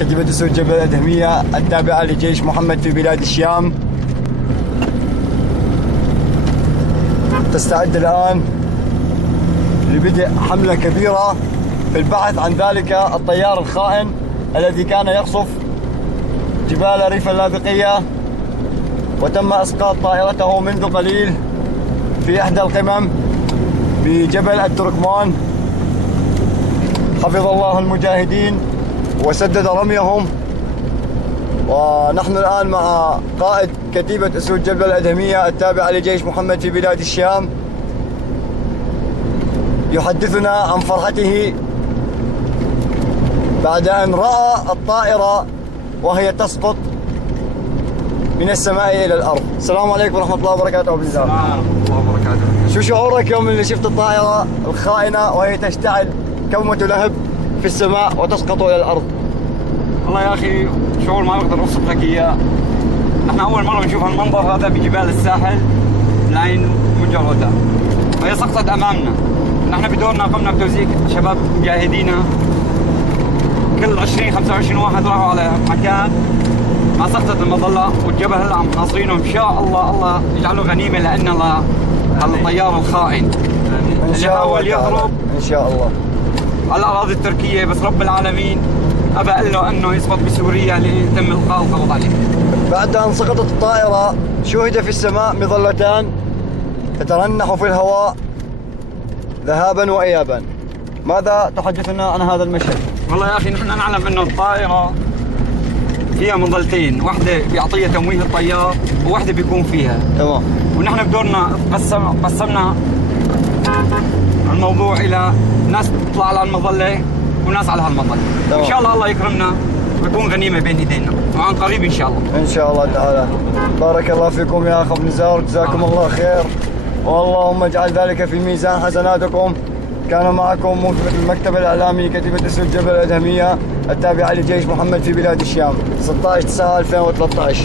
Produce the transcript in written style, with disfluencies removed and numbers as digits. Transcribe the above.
كتيبة أسود جبل الأدهمية التابعة لجيش محمد في بلاد الشام تستعد الآن لبدء حملة كبيرة في البحث عن ذلك الطيار الخائن الذي كان يقصف جبال ريف اللاذقية، وتم إسقاط طائرته منذ قليل في إحدى القمم بجبل التركمان. حفظ الله المجاهدين وسدد رميهم، ونحن الآن مع قائد كتيبة أسود جبل الأدهمية التابعة لجيش محمد في بلاد الشام يحدثنا عن فرحته بعد أن رأى الطائرة وهي تسقط من السماء إلى الأرض. السلام عليكم ورحمة الله وبركاته. السلام ورحمة الله وبركاته. شو شعورك يوم اللي شفت الطائرة الخائنة وهي تشتعل كومة لهب في السماء وتسقط إلى الأرض؟ والله يا أخي شعور ما بقدر أوصف لك إياه. نحن أول مرة نشوف المنظر هذا بجبال الساحل العين مجردة، وهي سقطت أمامنا. نحن بدورنا قمنا بتوزيع شباب مجاهدينا، كل 20-25 واحد راحوا على مكان ما سقطت المظلة، والجبل هلا عم حاصرينه. إن شاء الله الله يجعله غنيمة لأن الطيار الخائن اللي حاول يهرب إن شاء الله على الأراضي التركية، بس رب العالمين أبى قال له أنه يسقط بسوريا ليتم إلقاء القبض عليه. بعد أن سقطت الطائرة شوهد في السماء مظلتان تترنح في الهواء ذهابا وإيابا. ماذا تحدثنا عن هذا المشهد؟ والله يا أخي نحن نعلم أنه الطائرة فيها مظلتين، واحدة بيعطيها تمويه الطيار وواحدة بيكون فيها. تمام. ونحن بدورنا قسمنا الموضوع إلى ناس تطلع على المظلة وناس على هالمظلة. إن شاء الله الله يكرمنا ويكون غنيمة بين إيدينا وعن قريب إن شاء الله. إن شاء الله تعالى. بارك الله فيكم يا أخ نزار، جزاكم الله خير، واللهم اجعل ذلك في ميزان حسناتكم. كان معكم موفد المكتب الإعلامي كتيبة أسود جبل الأدهمية التابعة لجيش محمد في بلاد الشام 16/9/2013.